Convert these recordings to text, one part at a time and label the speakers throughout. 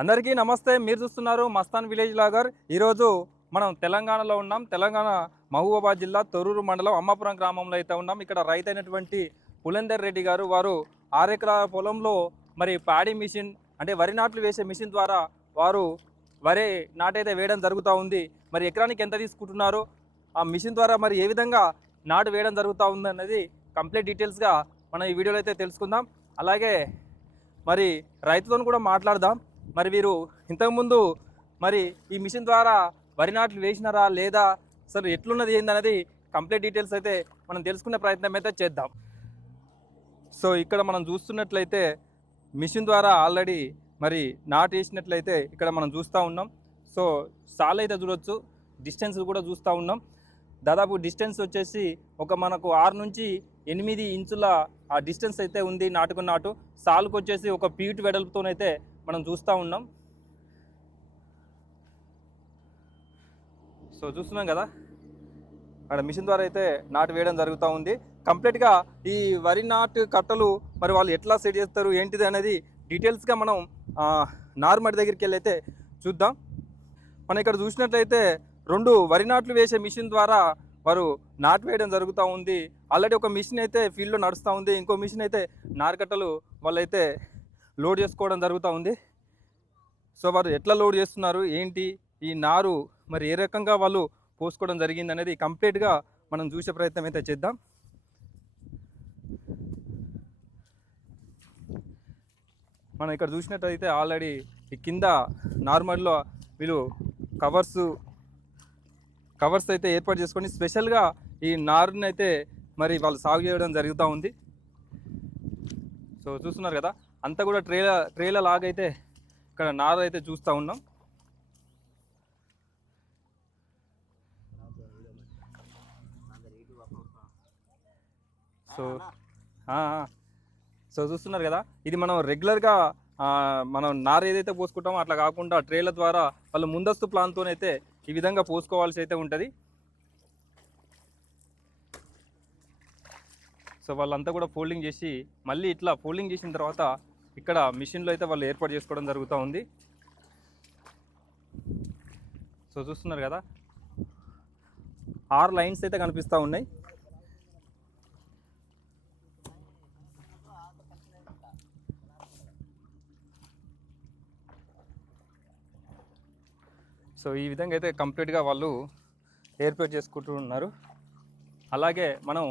Speaker 1: అందరికీ నమస్తే మీరు చూస్తున్నారు మస్తాన్ విలేజ్ లాగర్. ఈరోజు మనం తెలంగాణలో ఉన్నాం. తెలంగాణ మహబూబాబాద్ జిల్లా తొరూరు మండలం అమ్మాపురం గ్రామంలో అయితే ఉన్నాం. ఇక్కడ రైతు అయినటువంటి పులందర్ రెడ్డి గారు వారు ఆరెకరాల పొలంలో మరి పాడి మిషన్ అంటే వరి నాట్లు వేసే మిషన్ ద్వారా వారు వరి నాటైతే వేయడం జరుగుతూ ఉంది. మరి ఎకరానికి ఎంత తీసుకుంటున్నారు? ఆ మిషన్ ద్వారా మరి ఏ విధంగా నాటు వేయడం జరుగుతూ ఉంది అనేది కంప్లీట్ డీటెయిల్స్గా మనం ఈ వీడియోలో అయితే తెలుసుకుందాం. అలాగే మరి రైతుతో కూడా మాట్లాడదాం. మరి వీరు ఇంతకుముందు మరి ఈ మిషన్ ద్వారా వరి నాట్లు వేసినారా లేదా? అసలు ఎట్లున్నది ఏందనేది కంప్లీట్ డీటెయిల్స్ అయితే మనం తెలుసుకునే ప్రయత్నం అయితే చేద్దాం. సో ఇక్కడ మనం చూస్తున్నట్లయితే మిషన్ ద్వారా ఆల్రెడీ మరి నాటు వేసినట్లయితే ఇక్కడ మనం చూస్తూ ఉన్నాం. సో సాల్ అయితే చూడొచ్చు డిస్టెన్స్ కూడా చూస్తూ ఉన్నాం. దాదాపు డిస్టెన్స్ వచ్చేసి ఒక మనకు ఆరు నుంచి ఎనిమిది ఇంచుల ఆ డిస్టెన్స్ అయితే ఉంది నాటుకు నాటు. సాల్కు వచ్చేసి ఒక పీట్ వెడల్పుతోనైతే మనం చూస్తూ ఉన్నాం. సో చూస్తున్నాం కదా? అక్కడ మిషన్ ద్వారా అయితే నాటు వేయడం జరుగుతూ ఉంది. కంప్లీట్గా ఈ వరి నాటు కట్టలు మరి వాళ్ళు ఎట్లా సెట్ చేస్తారు ఏంటిది అనేది డీటెయిల్స్గా మనం ఆ, నార్మడి దగ్గరికి వెళ్ళి అయితే చూద్దాం. మనం ఇక్కడ చూసినట్లయితే రెండు వరి నాట్లు వేసే మిషన్ ద్వారా వారు నాటు వేయడం జరుగుతూ ఉంది. ఆల్రెడీ ఒక మిషన్ అయితే ఫీల్డ్లో నడుస్తూ ఉంది. ఇంకో మిషన్ అయితే నారుకట్టలు వాళ్ళైతే లోడ్ చేసుకోవడం జరుగుతూ ఉంది. సో వారు ఎట్లా లోడ్ చేస్తున్నారు? ఏంటి? ఈ నారు మరి ఏ రకంగా వాళ్ళు పోసుకోవడం జరిగింది అనేది కంప్లీట్గా మనం చూసే ప్రయత్నం అయితే చేద్దాం. మనం ఇక్కడ చూసినట్టయితే ఆల్రెడీ ఈ కింద నార్మల్లో వీళ్ళు కవర్స్ కవర్స్ అయితే ఏర్పాటు చేసుకొని స్పెషల్గా ఈ నారుని అయితే మరి వాళ్ళు సాగు చేయడం జరుగుతూ ఉంది. సో చూస్తున్నారు కదా? అంతా కూడా ట్రేల ట్రేల లాగైతే ఇక్కడ నారు అయితే చూస్తూ ఉన్నాం. సో సో చూస్తున్నారు కదా? ఇది మనం రెగ్యులర్గా మనం నారు ఏదైతే పోసుకుంటామో అట్లా కాకుండా ట్రేల ద్వారా వాళ్ళు ముందస్తు ప్లాన్తోనైతే ఈ విధంగా పోసుకోవాల్సి అయితే ఉంటుంది. సో వాళ్ళంతా కూడా ఫోల్డింగ్ చేసి మళ్ళీ ఇట్లా ఫోల్డింగ్ చేసిన తర్వాత ఇక్కడ మిషన్లో అయితే వాళ్ళు ఏర్పాటు చేసుకోవడం జరుగుతూ ఉంది. సో చూస్తున్నారు కదా ఆరు లైన్స్ అయితే కనిపిస్తూ ఉన్నాయి. సో ఈ విధంగా అయితే కంప్లీట్గా వాళ్ళు ఏర్పాటు చేసుకుంటూ ఉన్నారు అలాగే మనం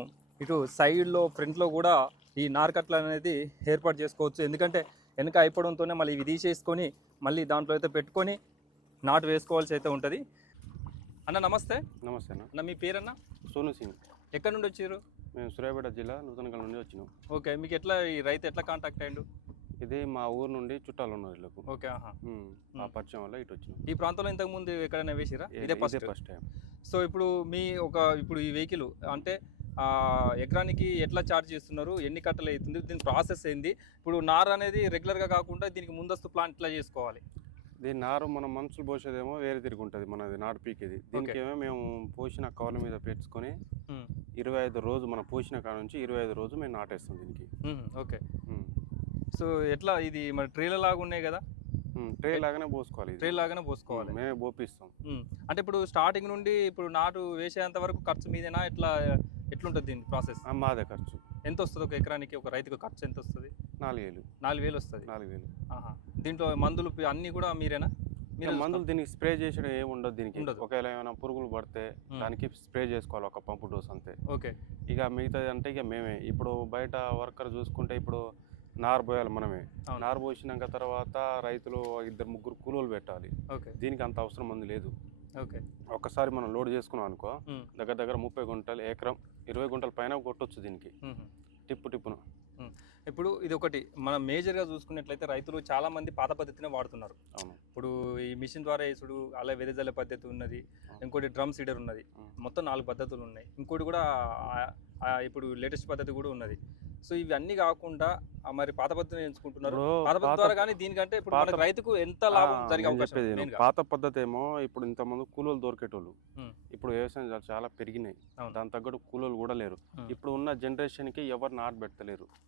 Speaker 1: ఇటు సైడ్లో ఫ్రంట్లో కూడా ఈ నార్కట్లు అనేది ఏర్పాటు చేసుకోవచ్చు. ఎందుకంటే వెనక అయిపోవడంతోనే మళ్ళీ ఇవి తీసేసుకొని మళ్ళీ దాంట్లో అయితే పెట్టుకొని నాటు వేసుకోవాల్సి అయితే ఉంటుంది. అన్న నమస్తే.
Speaker 2: నమస్తే అన్న.
Speaker 1: అన్న మీ పేరన్న?
Speaker 2: సోను సింగ్.
Speaker 1: ఎక్కడి నుండి వచ్చారు?
Speaker 2: మేము సూర్యాపేట జిల్లా నూతనగల్ నుండి వచ్చినాం.
Speaker 1: ఓకే మీకు ఎట్లా ఈ రైతు ఎట్లా కాంటాక్ట్ అయ్యిండు?
Speaker 2: ఇది మా ఊరు నుండి చుట్టాలు ఉన్నారు వీళ్ళకు
Speaker 1: ఓకే ఆహా.
Speaker 2: ఆ పరిచయం వల్ల ఇటు వచ్చినాం.
Speaker 1: ఈ ప్రాంతంలో ఇంతకు ముందు ఎక్కడైనా వేసిరా? ఇదే
Speaker 2: ఇదే
Speaker 1: ఫస్ట్.
Speaker 2: ఫస్ట్ టైం
Speaker 1: సో ఇప్పుడు మీ ఒక ఇప్పుడు ఈ వెహికల్ అంటే ఎకరానికి ఎట్లా ఛార్జ్ చేస్తున్నారు? ఎన్ని కట్టలు అవుతుంది? దీని ప్రాసెస్ ఏంది? ఇప్పుడు నార్ అనేది రెగ్యులర్గా కాకుండా దీనికి ముందస్తు ప్లాన్ ఎట్లా చేసుకోవాలి?
Speaker 2: దీని నారు మనం మనుషులు పోసేదేమో వేరే తిరిగి ఉంటుంది మనది నాటు పీకేది. దీనికేమో మేము పోసిన కవర్ల మీద పెట్టుకొని ఇరవై ఐదు రోజు మనం పోసిన కాడ నుంచి ఇరవై ఐదు రోజు మేము నాటేస్తాం దీనికి.
Speaker 1: ఓకే. సో ఎట్లా ఇది మరి ట్రేల లాగా ఉన్నాయి కదా?
Speaker 2: ట్రే లాగానే పోసుకోవాలి.
Speaker 1: ట్రే లాగానే పోసుకోవాలి.
Speaker 2: మేమే. పోపిస్తాం.
Speaker 1: అంటే ఇప్పుడు స్టార్టింగ్ నుండి ఇప్పుడు నాటు వేసేంత వరకు ఖర్చు మీదేనా? ఎట్లా ఎట్లుంటుంది దీని ప్రాసెస్?
Speaker 2: మాదే ఖర్చు.
Speaker 1: ఎంత వస్తుంది ఒక ఎకరానికి? ఒక రైతుకు ఖర్చు ఎంత వస్తుంది
Speaker 2: నాలుగు వేలు
Speaker 1: నాలుగు వేలు వస్తుంది
Speaker 2: నాలుగు వేలు
Speaker 1: ఆహా. దీంట్లో మందులు అన్నీ కూడా మీరేనా?
Speaker 2: ఇంకా మందులు దీనికి స్ప్రే చేసడం ఏమి ఉండదు దీనికి.
Speaker 1: ఉండదు.
Speaker 2: ఒకవేళ ఏమైనా పురుగులు పడితే. దానికి స్ప్రే చేసుకోవాలి ఒక పంపు డోస్ అంతే.
Speaker 1: ఓకే.
Speaker 2: ఇక మిగతాది అంటే ఇక మేమే. ఇప్పుడు బయట వర్కర్ చూసుకుంటే ఇప్పుడు నారు పోయాలి మనమే. నారు పోసినాక తర్వాత రైతులు ఇద్దరు ముగ్గురు కూలోలు పెట్టాలి.
Speaker 1: ఓకే.
Speaker 2: దీనికి అంత అవసరం మంది లేదు.
Speaker 1: ఓకే.
Speaker 2: ఒక్కసారి మనం లోడ్ చేసుకున్నాం అనుకో దగ్గర దగ్గర ముప్పై గుంటలు ఎకరం ఇరవై గుంటల పైన కొట్టొచ్చు దీనికి. టిప్పు టిప్పును.
Speaker 1: ఇప్పుడు ఇది ఒకటి మనం మేజర్గా చూసుకున్నట్లయితే రైతులు చాలా మంది పాత పద్ధతినే వాడుతున్నారు. ఇప్పుడు ఈ మిషన్ ద్వారా వేసుడు అలా వెదజల్లే పద్ధతి ఉన్నది ఇంకోటి డ్రమ్ సీడర్ ఉన్నది. మొత్తం నాలుగు పద్ధతులు ఉన్నాయి. ఇంకోటి కూడా ఇప్పుడు లేటెస్ట్ పద్ధతి కూడా ఉన్నది. సో ఇవన్నీ కాకుండా మరి పాత పద్ధతిని ఎంచుకుంటున్నారు. పాత పద్ధతి ద్వారా కానీ దీనికంటే ఇప్పుడు మనకి రైతుకు ఎంత లాభం జరిగే అవకాశం.
Speaker 2: పాత పద్ధతి ఏమో ఇప్పుడు ఇంతమంది కూలోలు దొరికేటోళ్ళు. ఇప్పుడు వ్యవసాయం చాలా- చాలా పెరిగినాయి. దాని తగ్గట్టు కూలోలు కూడా లేరు. ఇప్పుడు ఉన్న జనరేషన్కి ఎవరు నాటు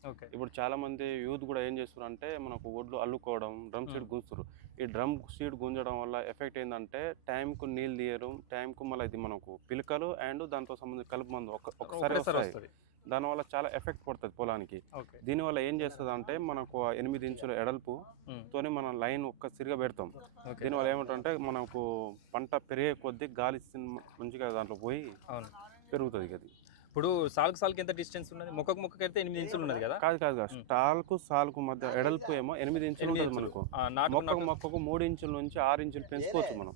Speaker 1: ఓకే.
Speaker 2: ఇప్పుడు చాలా మంది యూత్ కూడా ఏం చేస్తున్నారు అంటే మనకు ఒడ్లు అల్లుకోవడం డ్రమ్ సెట్
Speaker 1: ఉమ్.
Speaker 2: గుంచుతారు ఈ డ్రమ్ సీడ్ గుంజడం వల్ల ఎఫెక్ట్ ఏంటంటే టైంకు నీళ్ళు తీయడం టైంకు మళ్ళీ ఇది మనకు పిలకలు అండ్ దాంతో సంబంధించి కలుపు మందు ఒక ఒకసారి వస్తాయి. దానివల్ల చాలా ఎఫెక్ట్ పడుతుంది పొలానికి. దీనివల్ల ఏం చేస్తుంది అంటే మనకు ఎనిమిది ఇంచుల ఎడల్పు తోని మనం లైన్ ఒక్క సిరిగా పెడతాం. దీనివల్ల ఏమిటంటే మనకు పంట పెరిగే కొద్దీ గాలి మంచిగా దాంట్లో పోయి పెరుగుతుంది అది
Speaker 1: ఇప్పుడు సాల్కి సాల్కి ఎంత డిస్టెన్స్ ఉన్నది? మొక్కకు మొక్కకి అయితే ఎనిమిది ఇంచులు ఉన్నది కదా?
Speaker 2: కాదు కాదు కాదు. స్టాల్కు సాల్కు మధ్య ఎడల్పు ఏమో ఎనిమిది ఇంచులు
Speaker 1: ఎనిమిది
Speaker 2: ఉంటుంది. మనకు. మొక్కకు మొక్కకు మూడు ఇంచుల నుంచి ఆరు ఇంచులు పెంచుకోవచ్చు మనం.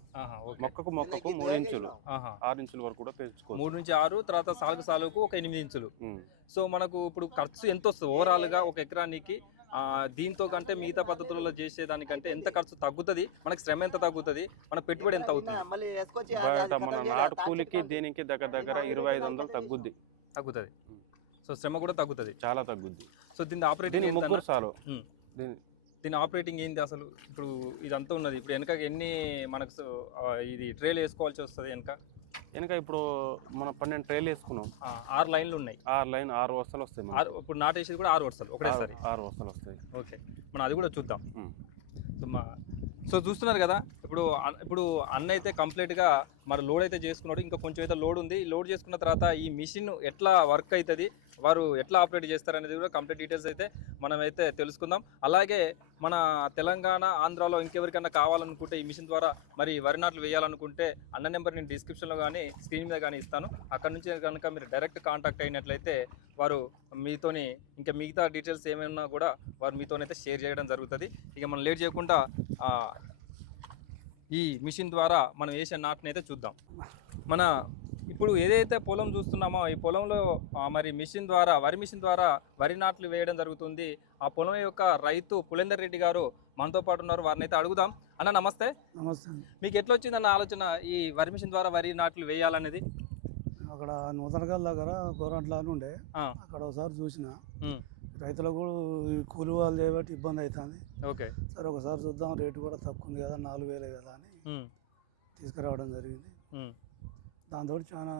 Speaker 2: మొక్కకు మొక్కకు మూడు ఇంచులు.
Speaker 1: ఆహా.
Speaker 2: ఆరు ఇంచుల వరకు కూడా పెంచుకోవచ్చు.
Speaker 1: మూడు నుంచి ఆరు తర్వాత సాలుకు సాలుకు ఒక ఎనిమిది ఇంచులు. సో మనకు ఇప్పుడు ఖర్చు ఎంత వస్తుంది ఓవరాల్గా ఒక ఎకరానికి దీంతో కంటే మిగతా పద్ధతులలో చేసేదానికంటే ఎంత ఖర్చు తగ్గుతుంది? మనకి శ్రమ ఎంత తగ్గుతుంది? మన పెట్టుబడి ఎంత అవుతుంది?
Speaker 2: మన నాటు కూలికి దీనికి దగ్గర దగ్గర ఇరవై ఐదు వందలు తగ్గుద్ది.
Speaker 1: తగ్గుతుంది. సో శ్రమ కూడా తగ్గుతుంది.
Speaker 2: చాలా తగ్గుద్ది.
Speaker 1: సో దీని ఆపరేటింగ్
Speaker 2: దీని ముగ్గురు చాలు. దీని
Speaker 1: ఆపరేటింగ్ ఏంది అసలు? ఇప్పుడు ఇదంతా ఉన్నది. ఇప్పుడు వెనక ఎన్ని మనకు ఇది ట్రేలు వేసుకోవాల్సి వస్తుంది వెనక?
Speaker 2: వెనక ఇప్పుడు మనం పన్నెండు ట్రైలు వేసుకున్నాం.
Speaker 1: ఆరు లైన్లు ఉన్నాయి.
Speaker 2: ఆరు లైన్ ఆరు వరుసలు వస్తాయి.
Speaker 1: ఆరు ఇప్పుడు నాటేసేది కూడా ఆరు వరుసలు ఒకటేసారి
Speaker 2: ఆరు- వరుసలు వస్తాయి.
Speaker 1: ఓకే మనం అది కూడా చూద్దాం. సో చూస్తున్నారు కదా ఇప్పుడు ఇప్పుడు అన్న అయితే కంప్లీట్గా మరి లోడ్ అయితే చేసుకున్నాడు ఇంకా కొంచెం అయితే లోడ్ ఉంది. లోడ్ చేసుకున్న తర్వాత ఈ మిషన్ ఎట్లా వర్క్ అవుతుంది వారు ఎట్లా ఆపరేట్ చేస్తారు అనేది కూడా కంప్లీట్ డీటెయిల్స్ అయితే మనం అయితే తెలుసుకుందాం. అలాగే మన తెలంగాణ ఆంధ్రాలో ఇంకెవరికైనా కావాలనుకుంటే ఈ మిషన్ ద్వారా మరి వరి నాట్లు వేయాలనుకుంటే అన్న నెంబర్ నేను డిస్క్రిప్షన్లో కానీ స్క్రీన్ మీద కానీ ఇస్తాను. అక్కడ నుంచి కనుక మీరు డైరెక్ట్ కాంటాక్ట్ అయినట్లయితే వారు మీతోని ఇంకా మిగతా డీటెయిల్స్ ఏమైనా కూడా వారు మీతోనైతే షేర్ చేయడం జరుగుతుంది. ఇక మనం లేట్ చేయకుండా ఈ మిషన్ ద్వారా మనం వేసే నాటునైతే చూద్దాం. మన ఇప్పుడు ఏదైతే పొలం చూస్తున్నామో ఈ పొలంలో మరి మిషన్ ద్వారా వరి మిషన్ ద్వారా వరి నాట్లు వేయడం జరుగుతుంది. ఆ పొలం యొక్క రైతు పులేందర్ రెడ్డి గారు మనతో పాటు ఉన్నారు. వారిని అయితే అడుగుదాం. అన్న నమస్తే.
Speaker 3: నమస్తే.
Speaker 1: మీకు ఎట్లా వచ్చిందన్న ఆలోచన ఈ వరి మిషన్ ద్వారా వరి నాట్లు వేయాలనేది?
Speaker 3: అక్కడ నూతనగల్ దగ్గర గోరంట్ల అని ఉండే అక్కడ ఒకసారి చూసిన. రైతులకు కూడా కూలి వాళ్ళు చేయబట్టి ఇబ్బంది అవుతుంది
Speaker 1: ఓకే.
Speaker 3: సరే ఒకసారి చూద్దాం. రేటు కూడా తక్కువ ఉంది కదా నాలుగు వేలే కదా అని తీసుకురావడం జరిగింది. దాంతో చాలా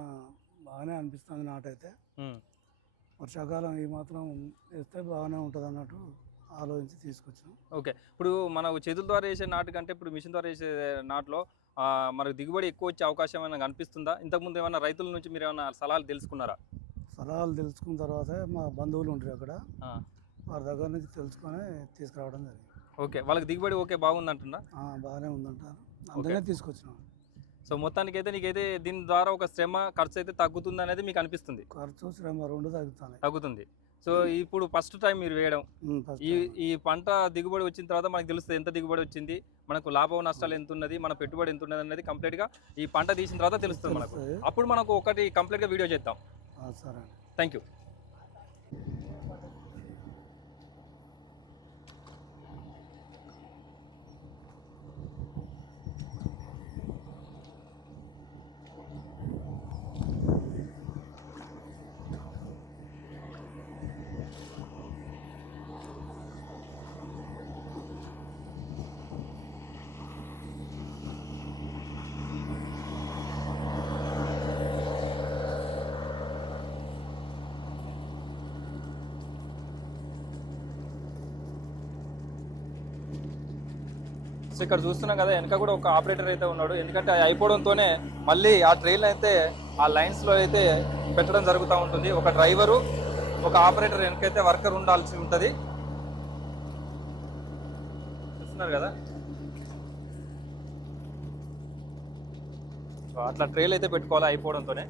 Speaker 3: బాగానే అనిపిస్తుంది నాటైతే. వర్షాకాలం ఈ మాత్రం వేస్తే బాగానే ఉంటుంది అన్నట్టు ఆలోచించి తీసుకొచ్చాం.
Speaker 1: ఓకే. ఇప్పుడు మన చేతుల ద్వారా వేసే నాటు కంటే ఇప్పుడు మిషన్ ద్వారా వేసే నాటులో మనకు దిగుబడి ఎక్కువ వచ్చే అవకాశం ఏమైనా కనిపిస్తుందా? ఇంతకుముందు ఏమైనా రైతుల నుంచి మీరు ఏమైనా సలహాలు తెలుసుకున్నారా?
Speaker 3: సలహాలు తెలుసుకున్న తర్వాతే మా బంధువులు ఉంటారు అక్కడ. వారి దగ్గర నుంచి తెలుసుకొని తీసుకురావడం జరిగింది.
Speaker 1: ఓకే. వాళ్ళకి దిగుబడి ఓకే బాగుందంటున్నా?
Speaker 3: బాగానే ఉందంటారు. అందుకనే తీసుకొచ్చినాం.
Speaker 1: సో మొత్తానికి అయితే నీకైతే దీని ద్వారా ఒక శ్రమ ఖర్చు అయితే తగ్గుతుంది అనేది మీకు అనిపిస్తుంది
Speaker 3: ఖర్చు శ్రమ రెండు తగ్గుతున్నాయి.
Speaker 1: తగ్గుతుంది. సో ఇప్పుడు ఫస్ట్ టైం మీరు వేయడం ఈ ఈ పంట దిగుబడి వచ్చిన తర్వాత మనకు తెలుస్తుంది ఎంత దిగుబడి వచ్చింది మనకు లాభం నష్టాలు ఎంత ఉన్నది మన పెట్టుబడి ఎంత ఉన్నది అనేది కంప్లీట్గా ఈ పంట తీసిన తర్వాత తెలుస్తుంది మనకు. అప్పుడు మనకు ఒకటి కంప్లీట్గా వీడియో చేద్దాం.
Speaker 3: సరే
Speaker 1: థ్యాంక్ యూ సో ఇక్కడ చూస్తున్నాం కదా వెనక కూడా ఒక ఆపరేటర్ అయితే ఉన్నాడు. ఎందుకంటే అది అయిపోవడంతోనే మళ్ళీ ఆ ట్రైన్ అయితే ఆ లైన్స్లో అయితే పెట్టడం జరుగుతూ ఉంటుంది. ఒక డ్రైవరు ఒక ఆపరేటర్ వెనకైతే వర్కర్ ఉండాల్సి ఉంటుంది. చూస్తున్నారు కదా? సో అట్లా ట్రైల్ అయితే పెట్టుకోవాలి అయిపోవడంతోనే.